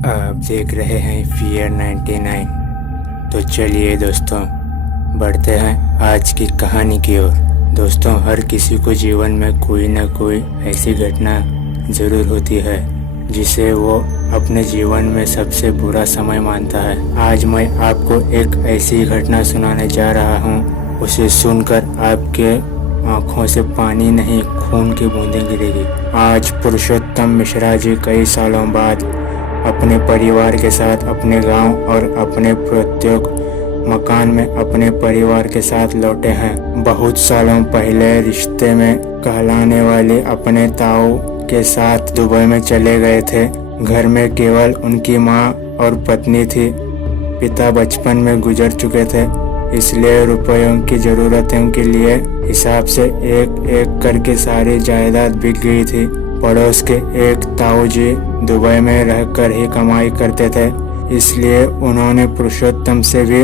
आप देख रहे हैं फियर 99। तो चलिए दोस्तों, बढ़ते हैं आज की कहानी की ओर। दोस्तों, हर किसी को जीवन में कोई ना कोई ऐसी घटना ज़रूर होती है जिसे वो अपने जीवन में सबसे बुरा समय मानता है। आज मैं आपको एक ऐसी घटना सुनाने जा रहा हूँ, उसे सुनकर आपके आँखों से पानी नहीं, खून की बूंदें गिरेगी। आज पुरुषोत्तम मिश्रा जी कई सालों बाद अपने परिवार के साथ अपने गांव और अपने प्रत्येक मकान में अपने परिवार के साथ लौटे हैं। बहुत सालों पहले रिश्ते में कहलाने वाले अपने ताऊ के साथ दुबई में चले गए थे। घर में केवल उनकी माँ और पत्नी थी। पिता बचपन में गुजर चुके थे, इसलिए रुपयों की ज़रूरतों के लिए हिसाब से एक एक करके सारी जायदाद बिक गई थी। पड़ोस के एक ताऊ जी दुबई में रहकर ही कमाई करते थे, इसलिए उन्होंने पुरुषोत्तम से भी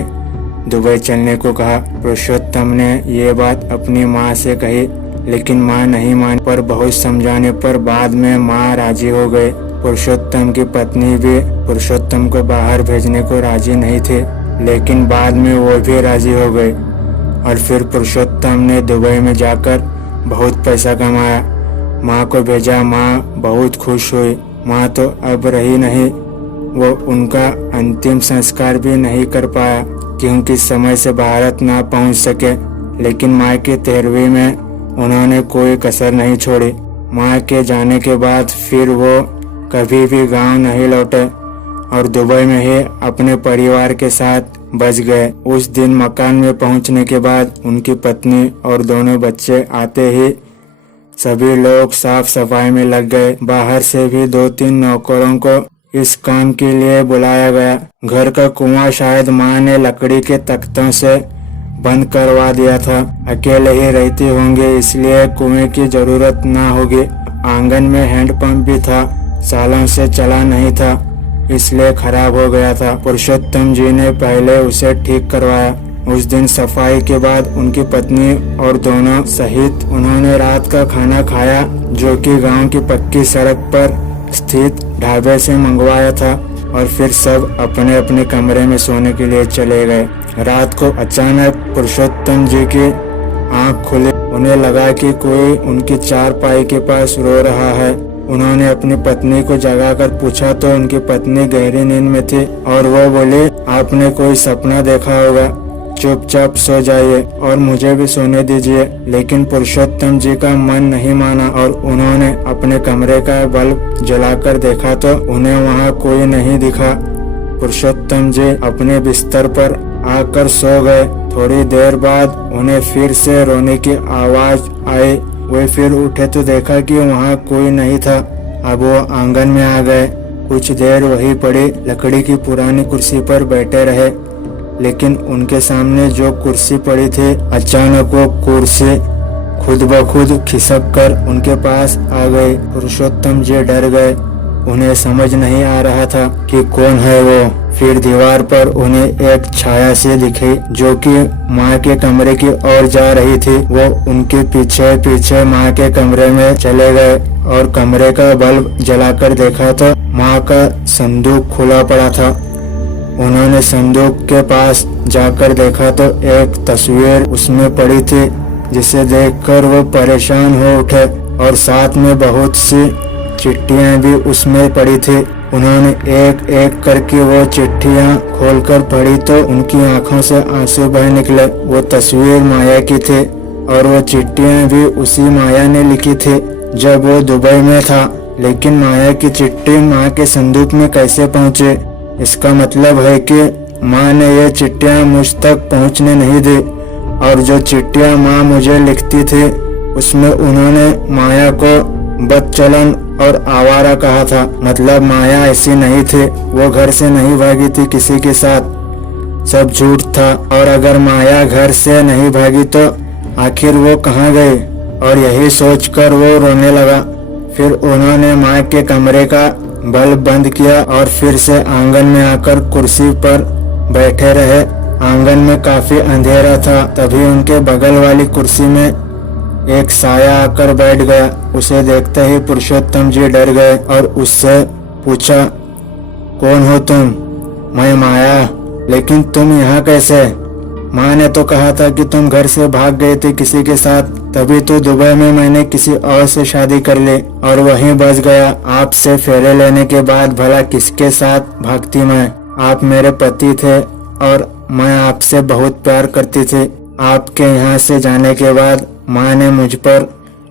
दुबई चलने को कहा। पुरुषोत्तम ने ये बात अपनी माँ से कही, लेकिन माँ नहीं मानी। पर बहुत समझाने पर बाद में माँ राजी हो गए। पुरुषोत्तम की पत्नी भी पुरुषोत्तम को बाहर भेजने को राजी नहीं थी, लेकिन बाद में वो भी राजी हो गए। और फिर पुरुषोत्तम ने दुबई में जाकर बहुत पैसा कमाया, माँ को भेजा। माँ बहुत खुश हुई। माँ तो अब रही नहीं, वो उनका अंतिम संस्कार भी नहीं कर पाया क्योंकि समय से भारत ना पहुँच सके। लेकिन माँ की 13वीं में उन्होंने कोई कसर नहीं छोड़ी। माँ के जाने के बाद फिर वो कभी भी गांव नहीं लौटे और दुबई में ही अपने परिवार के साथ बस गए। उस दिन मकान में पहुंचने के बाद उनकी पत्नी और दोनों बच्चे आते ही सभी लोग साफ सफाई में लग गए। बाहर से भी 2-3 नौकरों को इस काम के लिए बुलाया गया। घर का कुआं शायद माँ ने लकड़ी के तख्तों से बंद करवा दिया था। अकेले ही रहती होंगे, इसलिए कुएं की जरूरत ना होगी। आंगन में हैंडपंप भी था, सालों से चला नहीं था, इसलिए खराब हो गया था। पुरुषोत्तम जी ने पहले उसे ठीक करवाया। उस दिन सफाई के बाद उनकी पत्नी और दोनों सहित उन्होंने रात का खाना खाया, जो कि गांव की पक्की सड़क पर स्थित ढाबे से मंगवाया था। और फिर सब अपने अपने कमरे में सोने के लिए चले गए। रात को अचानक पुरुषोत्तम जी की आंख खुली। उन्हें लगा कि कोई उनकी चारपाई के पास रो रहा है। उन्होंने अपनी पत्नी को जगाकर पूछा तो उनकी पत्नी गहरी नींद में थी और वो बोली, आपने कोई सपना देखा होगा, चुपचाप सो जाइए और मुझे भी सोने दीजिए। लेकिन पुरुषोत्तम जी का मन नहीं माना और उन्होंने अपने कमरे का बल्ब जलाकर देखा तो उन्हें वहाँ कोई नहीं दिखा। पुरुषोत्तम जी अपने बिस्तर पर आकर सो गए। थोड़ी देर बाद उन्हें फिर से रोने की आवाज आई। वे फिर उठे तो देखा कि वहाँ कोई नहीं था। अब वो आंगन में आ गए। कुछ देर वही पड़ी लकड़ी की पुरानी कुर्सी पर बैठे रहे, लेकिन उनके सामने जो कुर्सी पड़ी थी, अचानक वो कुर्सी खुद ब खुद खिसक कर उनके पास आ गई। पुरुषोत्तम जी डर गए। उन्हें समझ नहीं आ रहा था कि कौन है वो। फिर दीवार पर उन्हें एक छाया सी दिखी, जो कि माँ के कमरे की ओर जा रही थी। वो उनके पीछे पीछे माँ के कमरे में चले गए और कमरे का बल्ब जलाकर देखा तो माँ का संदूक खुला पड़ा था। उन्होंने संदूक के पास जाकर देखा तो एक तस्वीर उसमें पड़ी थी, जिसे देखकर वो परेशान हो उठे और साथ में बहुत सी चिट्ठियां भी उसमें पड़ी थी। उन्होंने एक एक करके वो चिट्ठियां खोलकर पढ़ी तो उनकी आंखों से आंसू बह निकले। वो तस्वीर माया की थी और वो चिट्ठियां भी उसी माया ने लिखी थी जब वो दुबई में था। लेकिन माया की चिट्ठी माँ के संदूक में कैसे पहुँचे? इसका मतलब है कि माँ ने ये चिट्ठियाँ मुझ तक पहुँचने नहीं दी। और जो चिट्ठियाँ माँ मुझे लिखती थी उसमें उन्होंने माया को बदचलन और आवारा कहा था। मतलब माया ऐसी नहीं थी, वो घर से नहीं भागी थी किसी के साथ। सब झूठ था। और अगर माया घर से नहीं भागी तो आखिर वो कहाँ गई? और यही सोचकर वो रोने लगा। फिर उन्होंने माँ के कमरे का बल्ब बंद किया और फिर से आंगन में आकर कुर्सी पर बैठे रहे। आंगन में काफी अंधेरा था। तभी उनके बगल वाली कुर्सी में एक साया आकर बैठ गया। उसे देखते ही पुरुषोत्तम जी डर गए और उससे पूछा, कौन हो तुम? मैं माया। लेकिन तुम यहाँ कैसे? माँ ने तो कहा था कि तुम घर से भाग गए थे किसी के साथ, तभी तो दुबई में मैंने किसी और से शादी कर ली और वहीं बस गया। आपसे फेरे लेने के बाद भला किसके साथ भागती मैं? आप मेरे पति थे और मैं आपसे बहुत प्यार करती थी। आपके यहाँ से जाने के बाद माँ ने मुझ पर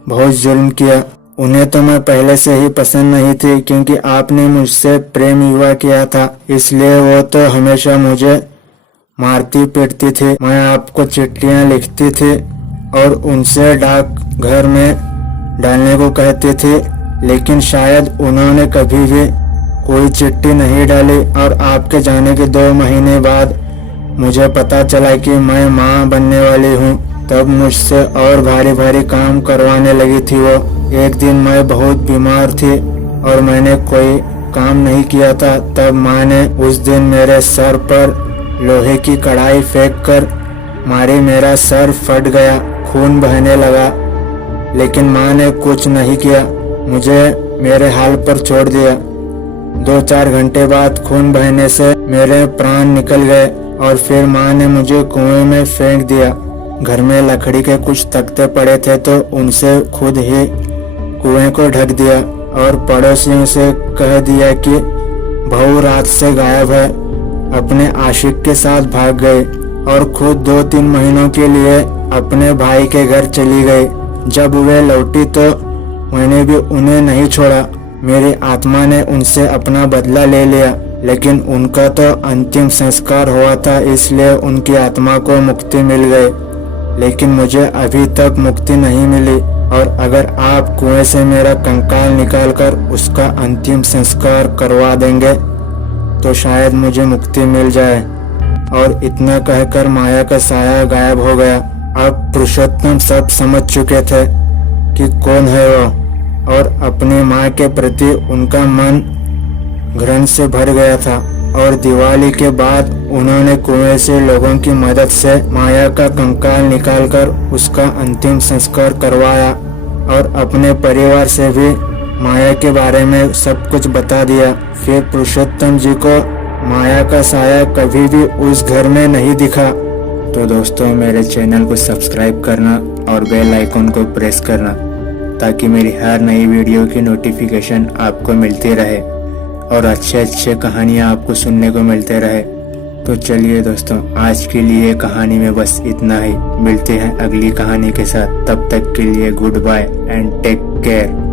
बहुत जुल्म किया। उन्हें तो मैं पहले से ही पसंद नहीं थी क्योंकि आपने मुझसे प्रेम विवाह किया था, इसलिए वो तो हमेशा मुझे मारती पीटती थी। मैं आपको चिट्ठियां लिखती थी और उनसे डाक घर में डालने को कहती थी, लेकिन शायद उन्होंने कभी भी कोई चिट्ठी नहीं डाली। और आपके जाने के 2 महीने बाद मुझे पता चला कि मैं माँ बनने वाली हूँ। तब मुझसे और भारी भारी काम करवाने लगी थी वो। एक दिन मैं बहुत बीमार थी और मैंने कोई काम नहीं किया था। तब माँ ने उस दिन मेरे सर पर लोहे की कढ़ाई फेंक कर मारी। मेरा सर फट गया, खून बहने लगा, लेकिन माँ ने कुछ नहीं किया, मुझे मेरे हाल पर छोड़ दिया। 2-4 घंटे बाद खून बहने से मेरे प्राण निकल गए और फिर माँ ने मुझे कुएं में फेंक दिया। घर में लकड़ी के कुछ तख्ते पड़े थे तो उनसे खुद ही कुएं को ढक दिया और पड़ोसियों से कह दिया कि बहू रात से गायब है, अपने आशिक के साथ भाग गए और खुद 2-3 महीनों के लिए अपने भाई के घर चली गई। जब वे लौटी तो मैंने भी उन्हें नहीं छोड़ा। मेरी आत्मा ने उनसे अपना बदला ले लिया, लेकिन उनका तो अंतिम संस्कार हुआ था, इसलिए उनकी आत्मा को मुक्ति मिल गई। लेकिन मुझे अभी तक मुक्ति नहीं मिली और अगर आप कुएं से मेरा कंकाल निकालकर उसका अंतिम संस्कार करवा देंगे तो शायद मुझे मुक्ति मिल जाए। और इतना कहकर माया का साया गायब हो गया। अब पुरुषोत्तम सब समझ चुके थे कि कौन है वो और अपनी माँ के प्रति उनका मन घृणा से भर गया था। और दिवाली के बाद उन्होंने कुएं से लोगों की मदद से माया का कंकाल निकालकर उसका अंतिम संस्कार करवाया और अपने परिवार से भी माया के बारे में सब कुछ बता दिया। फिर पुरुषोत्तम जी को माया का साया कभी भी उस घर में नहीं दिखा। तो दोस्तों, मेरे चैनल को सब्सक्राइब करना और बेल आइकन को प्रेस करना ताकि मेरी हर नई वीडियो की नोटिफिकेशन आपको मिलती रहे और अच्छे कहानियाँ आपको सुनने को मिलते रहे। तो चलिए दोस्तों, आज के लिए कहानी में बस इतना ही। मिलते हैं अगली कहानी के साथ, तब तक के लिए good bye and take care.